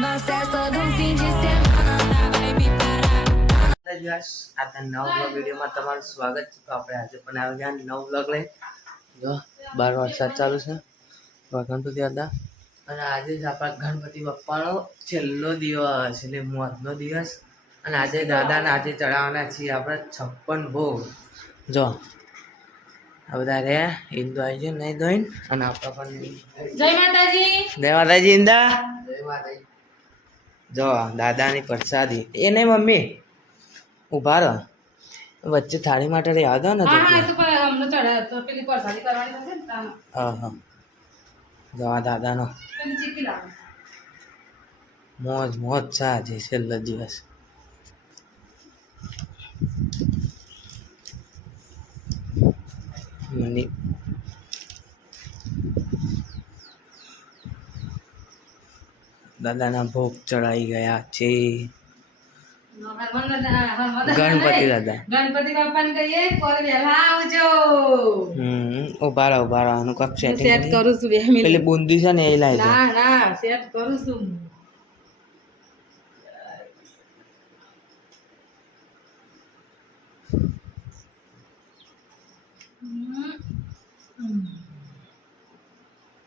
Nós é só de um fim de semana, vai me parar. દિવસ આજના નવ blog વિડીયોમાં તમારું સ્વાગત છે. તો આપણે આજે પણ આવી ગયા નવ બ્લોગ લઈ જો બાર વરસાદ ચાલુ છે. ગણપતિ હતા અને આજે જ આપણા ગણપતિ બાપ્પાનો છેલ્લો દિવસ એટલે મોતનો દિવસ. અને આજે દાદાને આજે ચડાવવાના છીએ આપણે છપ્પન ભોગ. જો આ બધા રે હિન્દુ આવી છે નહીં ધોઈને. અને આપણા પણ જય માતાજી. જય માતાજી ઇંદા જો દાદાની પ્રસાદી. એ નહીં મમ્મી ઊભા રહો. વચ્ચે થાળી માટે યાદ દો ને હા હા એ તો પણ અમને ચડે તો પેલી પરસાદી કરવાની થશે હા હા જો આ દાદાનો. મોજ મોજ છે આજે છેલ્લો દિવસ. મને દાદાના ભોગ ચડાઈ ગયા છે. ગણપતિ દાદા. ગણપતિ બાપાને કહીએ કોલ વેલા આવજો. હમ ઊભા રહો ઊભા રહો આનું કાંક હું સેટ કરું. છું બે મિનિટ. પેલી બુંદી છે ને એ લાવી ના ના સેટ કરું છું.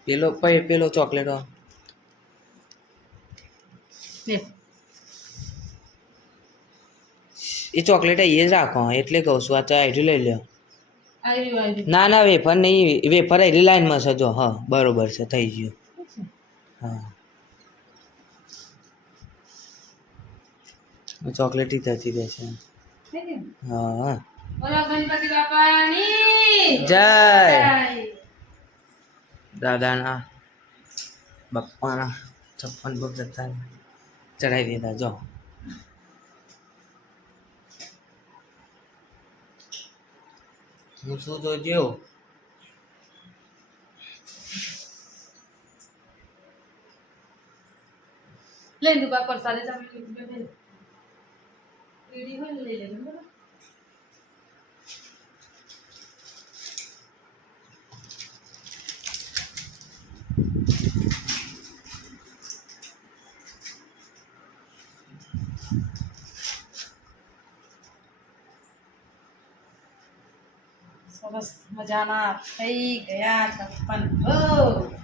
પેલો પેલો ચોકલેટો. એ ચોકલેટ એ જ રાખો એટલે કહું છું આ ચાય લઈ લ્યો. ના ના વેફર નહીં વેફર આઈડી લાઈનમાં છે જો હા બરોબર છે થઈ ગયું. હા. ચોકલેટ થતી રહેશે હા ગણપતિ બાપાની. જય. જય. દાદાના બાપ્પાના છપ્પન ભોગ જતા ચડાવી દીધા જો. હું શું જેવું. લઈ લો બાપર પરસાદી તમે લઈ લેજો બરાબર? સરસ મજાના થઈ ગયા છપ્પન. ભોગ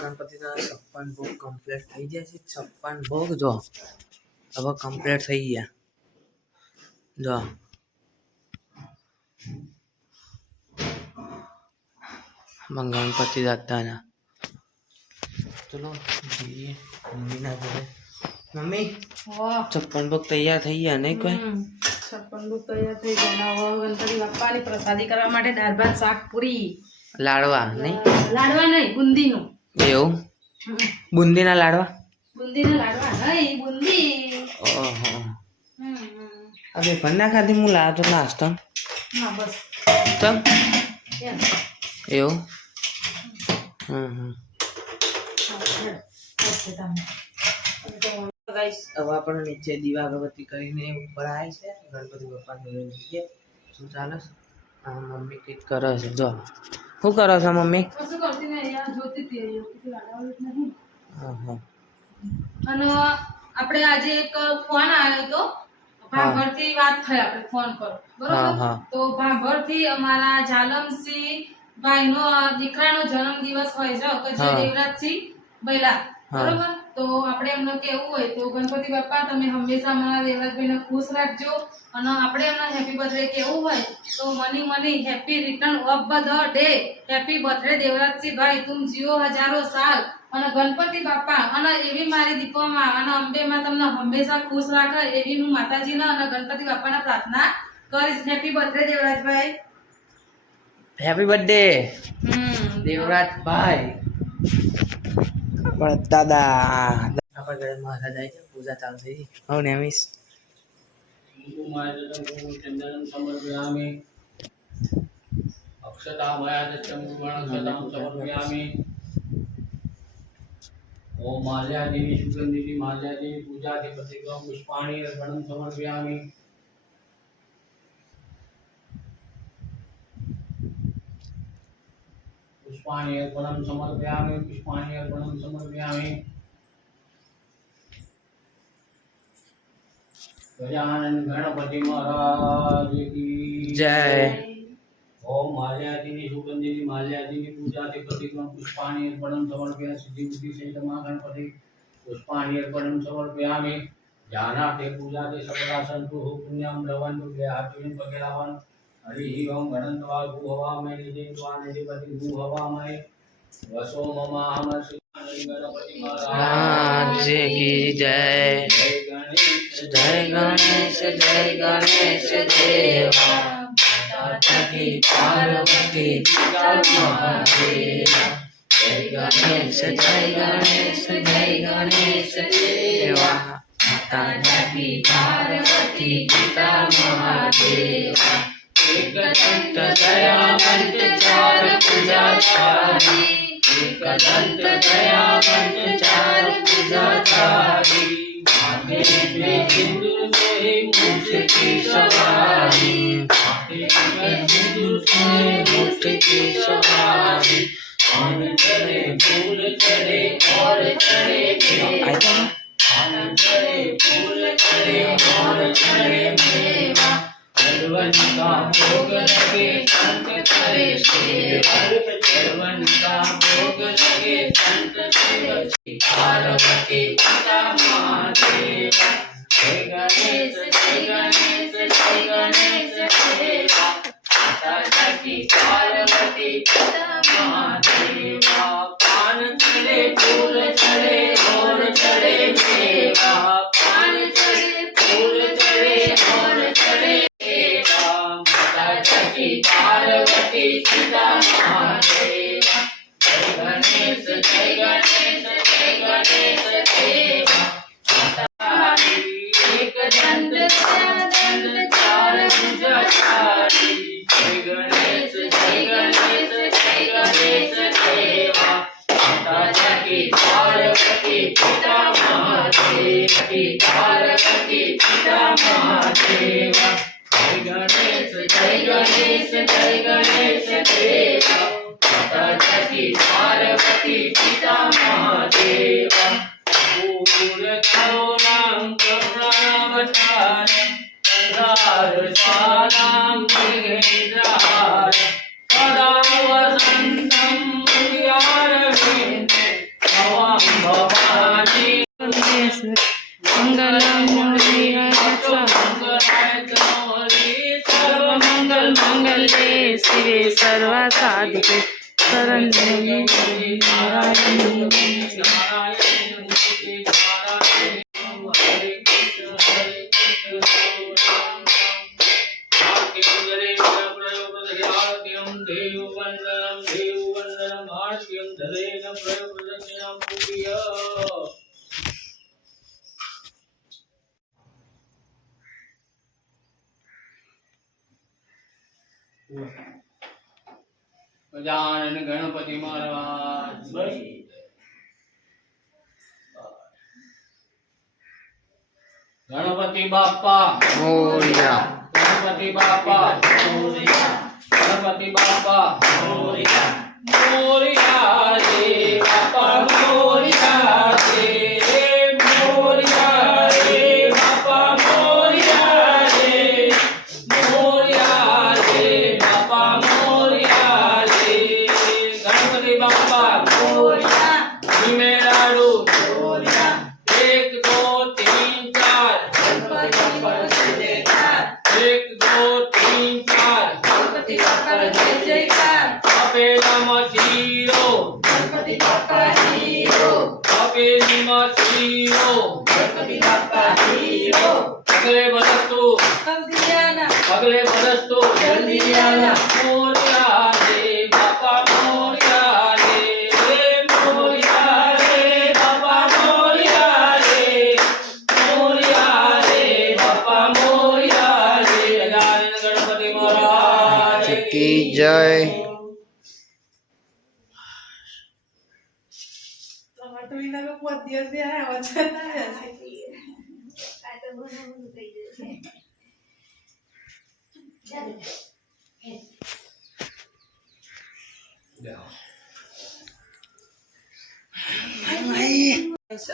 ગણપતિના છપ્પન ભોગ કમ્પ્લીટ થઈ ગયા છે. છપ્પન ભોગ જો. હવે કમ્પ્લીટ થઈ ગયા. જો. ગણપતિ દાદાના. ચલો મમ્મીના ઘરે. મમ્મી છપ્પન ભોગ તૈયાર થઈ ગયા નહીં કોઈ? છપ્પન તૈયાર થઈ પ્રસાદી કરવા માટે દાળ ભાત શાક પૂરી. લાડવા નહીં? લાડવા નહીં બુંદીનું. એવું? બુંદીના લાડવા? બુંદીના લાડવા નહીં બુંદી. ઓહો. હમ, હમ. અરે ભરના ખાધી હું લાવ્યો તો નાસ્તો ના બસ. એવું? હમ હમ. ગાઈસ હવે આપણે નીચે દીવા અગરબત્તી કરીને ઉપર આવે છે. ગણપતિ બાપાને જઈએ. શું ચાલે છે? મમ્મી કંઈક કરે છે. જો. શું કરો છો મમ્મી? અને આપણે આજે એક ફોન આવ્યો હતો. ભાંભરથી વાત થઈ આપણે ફોન પર. બરોબર. તો ભાંભરથી અમારા જાલમસિંહ ભાઈનો દીકરાનો જન્મદિવસ હોય છે. હા. દેવરાજસિંહ બૈલા. બરોબર? તો આપણે એમને કેવું હોય તો ગણપતિ બાપા તમે હંમેશા અમારા દેવરાજભાઈને ખુશ રાખજો. અને આપણે એમને હેપી બર્થડે કેવું હોય તો money money happy return of the day happy birthday Devrajsinh ભાઈ તું જીવો હજારો સાલ. અને ગણપતિ બાપા અને એવી મારી દીપોમાં અને અંબેમાં તમને હંમેશા ખુશ રાખે એવી હું માતાજીને અને ગણપતિ બાપાને પ્રાર્થના કરીશ. Happy birthday Devrajbhai. Happy birthday Devrajbhai. પણ દાદા આપણા ઘરે મહારાજ આવી છે પૂજા ચાલુ થઈ ગઈ. હું નેમિસ ઓમ માલ્યા દેવી સુગંધિ માલ્યા દેવી પૂજા પુષ્પાણી અર્પણમ पुष्पाणि अर्पणं समर्पयामि पुष्पाणि अर्पणं समर्पयामि। गजानन गणपति महाराज की જય ओम माल्यादीनि सुगंधिनि माल्यादीनि पूजाते प्रतिक्रम पुष्पाणि अर्पणं समर्पयामि। सिद्धि बुद्धि सहितमा गणपति पुष्पाणि अर्पणं समर्पयामि। जानाते पूजाते सकला संतु पुण्यं लवन्तु देहातिं पकेलावन हरि ओं गणन्तवा भूभवामय निजेन्द्वानिधिपति भूभवामय वसो ममाहमसि गणपति की जय। जय गणेश जय गणेश, देवा। पार्वती जय गणेश जय गणेश जय गणेश, देवा। पार्वती, पिता महादेवा। एकदंत दयावंत चार पूजाचारी एकदंत दयावंत चार पूजाचारी आगे में हिंदू से मुठ की सवारी आगे में हिंदू से मुठ की सवारी आन चले भूल चले और चले आन चले भूल चले और चले सर्वन का भोग लगे संत करे सेवा सर्वन का भोग लगे संत करे पार्वती पिता महादेव जय गणेश जय गणेश जय गणेश देवा माता की पार्वती पिता महादेवा पान चढ़े फूल चढ़े और चढ़े मेवा Sadam Tigindar Sadam Vasam राधिके शरण्ये नारायणी ગજાનન ગણપતિ મહારાજ. ગણપતિ બાપા. મોરિયા. ગણપતિ બાપા. ગણપતિ બાપા. મોરિયા. રે બાપા મોરિયા. તપેલામાં શીરો. તપેલીમાં શીરો. પગલે બરસતું. પગલે બરસતું. મોરિયા કી જય.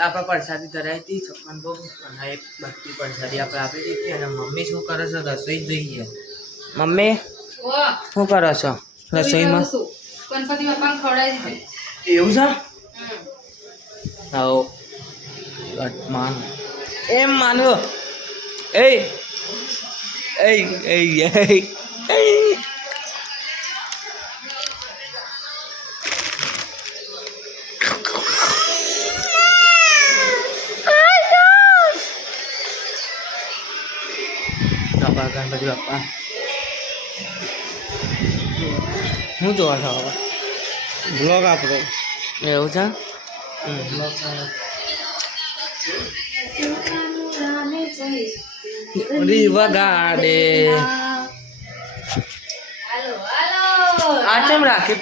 આપણા પરસાદી કરાવી હતી છપ્પન ભોગ અને એક બધી પરસાદી આપણે આપી દીધી અને મમ્મી શું કરે છે રસોઈ જોઈએ. મમ્મી? શું કરો છો રસોઈમાં શું? ગણપતિ બાપાને ખવડાવી દીધી એવું છે હમ. આવો માન એમ માનવો એ એ એ એ બાપા ગણપતિ બાપા હું જોવા છો હવે? બ્લોગ આપણો એવું છે? રીવા ગાડે આ કેમ રાખી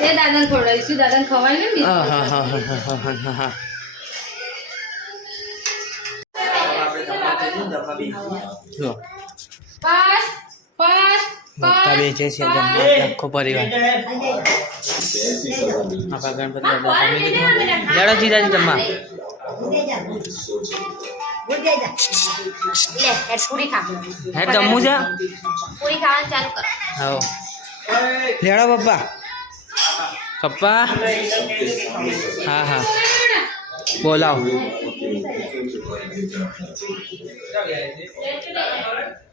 એ દાદાને ખવડાવીશું ખવાય ને હા હા હા મોટા બે છે આખો પરિવાર. આપણા ગણપતિ બાબા લેડો જીજાજી જમવા તમા હે જમવું છે પૂરી ખાવાનું ચાલુ કર. હા લેડો પપ્પા પપ્પા? હા હા. બોલાવ.